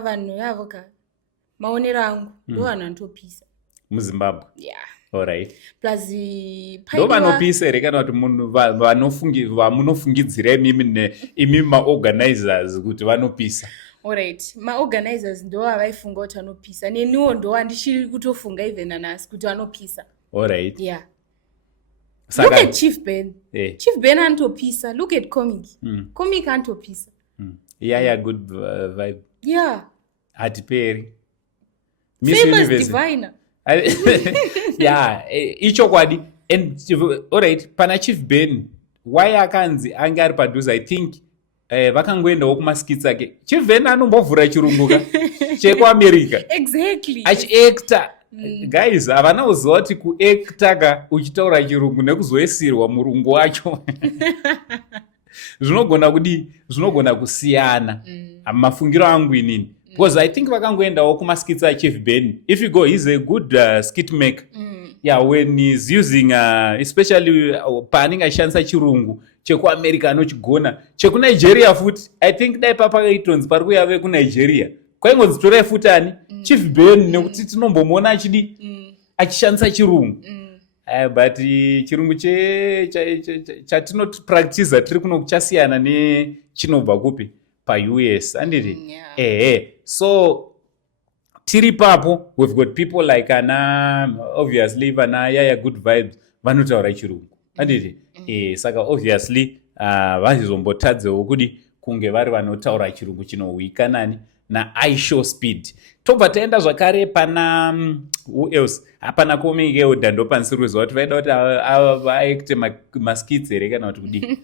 vanhu yavoka maonero angu ndo vanhu vanotopisa muZimbabwe. Yeah. Alright. Plus ndo vanopisa here kana kuti munhu vamunofungidzira imimi maorganizers kuti vanopisa? Alright, maorganizers ndo havaifunga kuti vanopisa, neniwo ndo handichiri kutofunga even nanhasi kuti vanopisa. Alright. Yeah. Look at Chief Ben. Chief Ben antopisa. Look at Comic. Comic antopisa. Yeah, good vibe. Yeah. Hatiperi. Famous diviner. Yeah, ichokwadi. And alright, pana Chief Ben, why akanzi anga ari padhuze, I think vakangoendawo kumaskits ake. Chief Ben anombovhura chirungu chekuAmerica. Exactly. Achiacta. Guys, havana kuziva kuti kuacta uchitaura chirungu nekuzoisirwa murungu wacho zvinogona kusiyana. Mafungiro angu inini. Because I think vakangoendawo kumaskits aChief Ben. If you go, he's a good skit maker. Yeah, when he's using especially paanenge achishandisa chirungu chekuAmerica anochigona, chekuNigeria futi. I think dai papakaitonzi pari kuya vekuNigeria kwaingonzi torai futani Chief Ben nekuti tinombomona achishandisa chirungu. But chirungu chatinopractice tiri kuno kuchasiyana nechinobva kupi paUS anditi. So tiri papo, we've got people like obviously vana yaya good vibes vanotaura chirungu anditi. Saka obviously vachizombotadzewo kuti kunge vari vanotaura chirungu chinohwika nani naishow speed. Tobva taenda zvakare pana who else? Hapana komike udhando pansirwezwa kuti vaida kuti vaacte maskits here kana kuti kudii.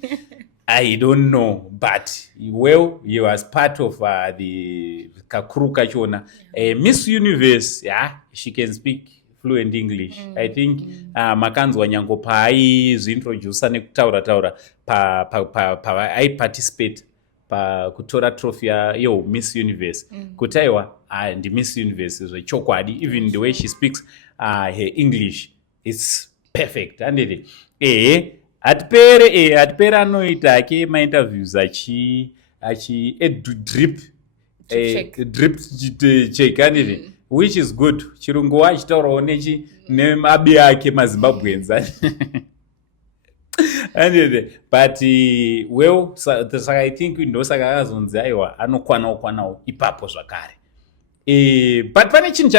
I don't know, but well, he was part of the kakuru kachona. Miss Universe, yeah, she can speak fluent English. I think makanzwa nyango paaizintroduce nekutaura I participate kutora trophy yo Miss Universe. Kutaiwa and Miss Universe is a chokwadi. Even the way she speaks her English is perfect. And it atipere anoita ake ma-interviews achi drip check anditi, which is good. Chirungu wachitaurawo nemabi ake maZimbabweans anditi. But well, saka I think ndosaka akazonzi aiwa anokwanawo ipapo zvakare. But pane chinhu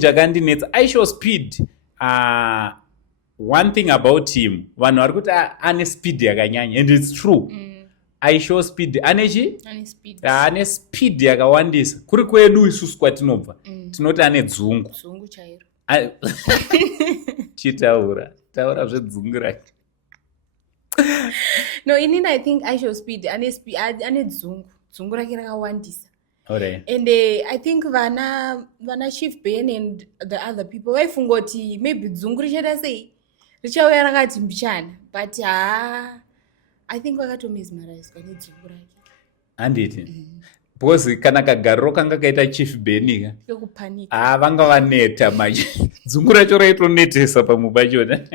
chakandinetsa aishow speed. One thing about him, vanhu vari kuti ane speed yakanyanya, and it's true. Aishow speed ane speed yakawandisa. Kuri kwedu isusu kwatinobva tinoti ane dzungu chairo. Taura zvedzungu rake. No, inini I think aishow speed ane dzungu rake rakawandisa. Alright. And I think vana Chief Ben and the other people vaifunga kuti maybe dzungu richaita sei richauya rakati mbichana, but I think vakatomesmerizwa nedzungu rake anditi. Because kana kagariro kanga kaita Chief Ben kekupanika vanga vaneta manje dzungu racho raitonetesa pamuba chona.